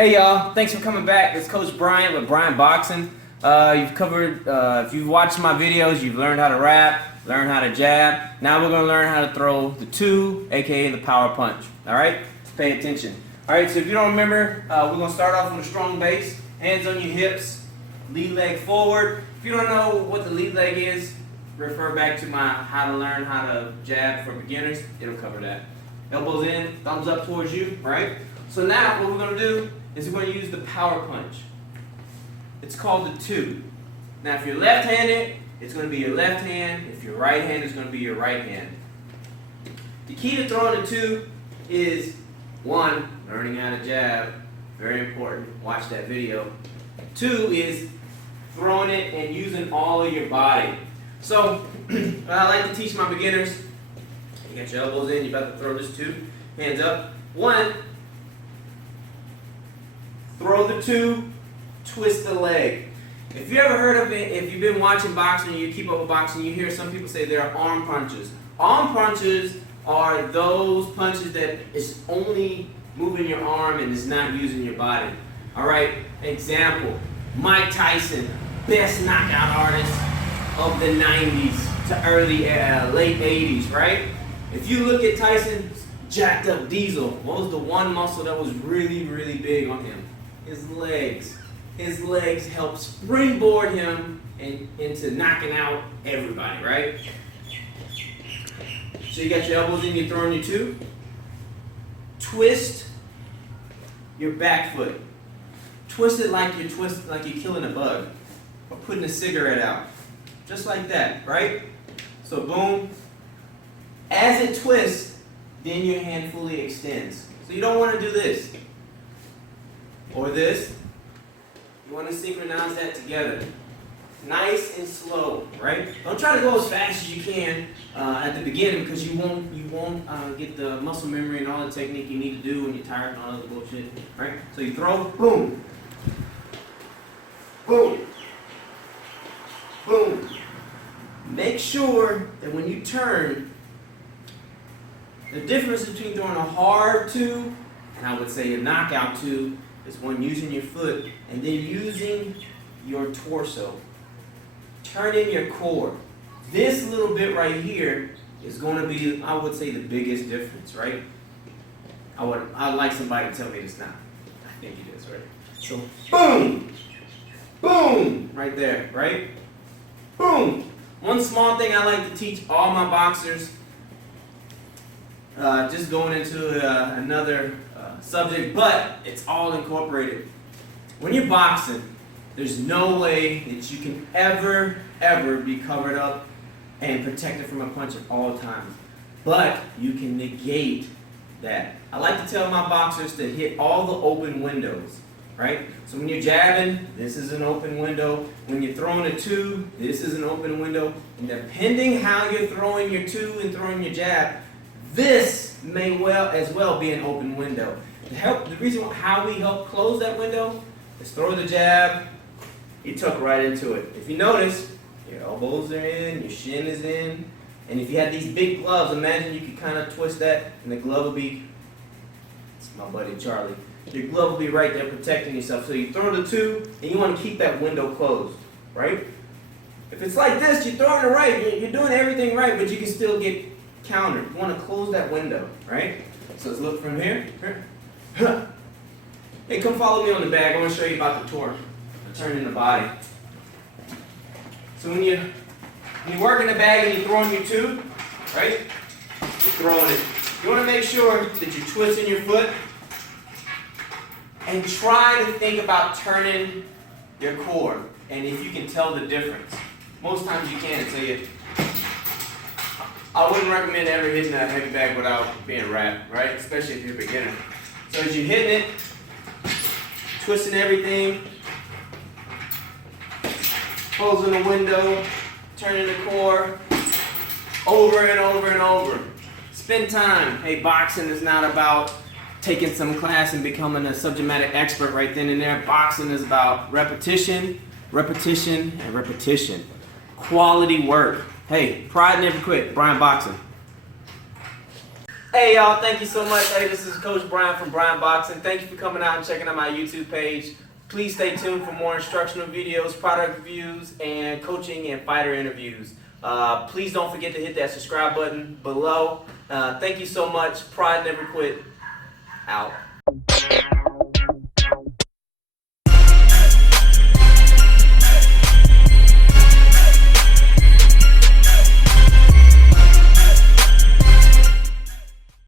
Hey y'all, thanks for coming back. It's Coach Bryant with Bryant Boxing. If you've watched my videos, you've learned how to wrap, learned how to jab. Now we're going to learn how to throw the two, aka the power punch. Alright? Pay attention. Alright, so if you don't remember, we're going to start off with a strong base. Hands on your hips, lead leg forward. If you don't know what the lead leg is, refer back to my how to learn how to jab for beginners. It'll cover that. Elbows in, thumbs up towards you, right? So now what we're going to do is we're going to use the power punch. It's called the two. Now if you're left-handed, it's going to be your left hand. If you're right-handed, it's going to be your right hand. The key to throwing the two is, one, learning how to jab. Very important. Watch that video. Two is throwing it and using all of your body. So what I like to teach my beginners, you got your elbows in, you're about to throw this two. Hands up. One, throw the two, twist the leg. If you ever heard of it, if you've been watching boxing, you keep up with boxing, you hear some people say there are arm punches. Arm punches are those punches that is only moving your arm and is not using your body. Alright, example, Mike Tyson, best knockout artist of the 90s to late 80s, right? If you look at Tyson's jacked up diesel, what was the one muscle that was really, really big on him? His legs. His legs help springboard him into knocking out everybody, right? So you got your elbows in, you're throwing your two. Twist your back foot. Twist it like you're killing a bug or putting a cigarette out. Just like that, right? So boom. As it twists, then your hand fully extends. So you don't want to do this or this. You want to synchronize that together. Nice and slow, right? Don't try to go as fast as you can at the beginning because you won't get the muscle memory and all the technique you need to do when you're tired and all that bullshit, right? So you throw, boom, boom, boom. Make sure that when you turn, the difference between throwing a hard two and I would say a knockout two is one using your foot and then using your torso. Turning your core. This little bit right here is going to be, I would say, the biggest difference, right? I'd like somebody to tell me it's not. I think it is, right? So, boom! Boom! Right there, right? Boom! One small thing I like to teach all my boxers, just going into another subject, but it's all incorporated. When you're boxing, there's no way that you can ever be covered up and protected from a punch at all times. But you can negate that. I like to tell my boxers to hit all the open windows, right? So when you're jabbing, this is an open window. When you're throwing a two, this is an open window. And depending how you're throwing your two and throwing your jab, this may as well be an open window. The reason how we help close that window is throw the jab, you tuck right into it. If you notice, your elbows are in, your shin is in, and if you had these big gloves, imagine you could kind of twist that, and the glove will be, it's my buddy Charlie, your glove will be right there protecting yourself. So you throw the two, and you want to keep that window closed, right? If it's like this, you're throwing it right, you're doing everything right, but you can still get countered. You want to close that window, right? So let's look from here. Hey, come follow me on the bag. I want to show you about the torque. Turning the body. So when you work in the bag and you're throwing your two, right? You're throwing it. You want to make sure that you're twisting your foot and try to think about turning your core. And if you can tell the difference. Most times you can't tell you. I wouldn't recommend ever hitting a heavy bag without being wrapped, right? Especially if you're a beginner. So as you're hitting it, twisting everything, closing the window, turning the core, over and over and over. Spend time. Hey, boxing is not about taking some class and becoming a subject matter expert right then and there. Boxing is about repetition, repetition, and repetition. Quality work. Hey, pride never quit. Bryant Boxing. Hey y'all, thank you so much. Hey, this is Coach Brian from Brian Boxing. Thank you for coming out and checking out my YouTube page. Please stay tuned for more instructional videos, product reviews, and coaching and fighter interviews. Please don't forget to hit that subscribe button below. Thank you so much. Pride never quit. Out.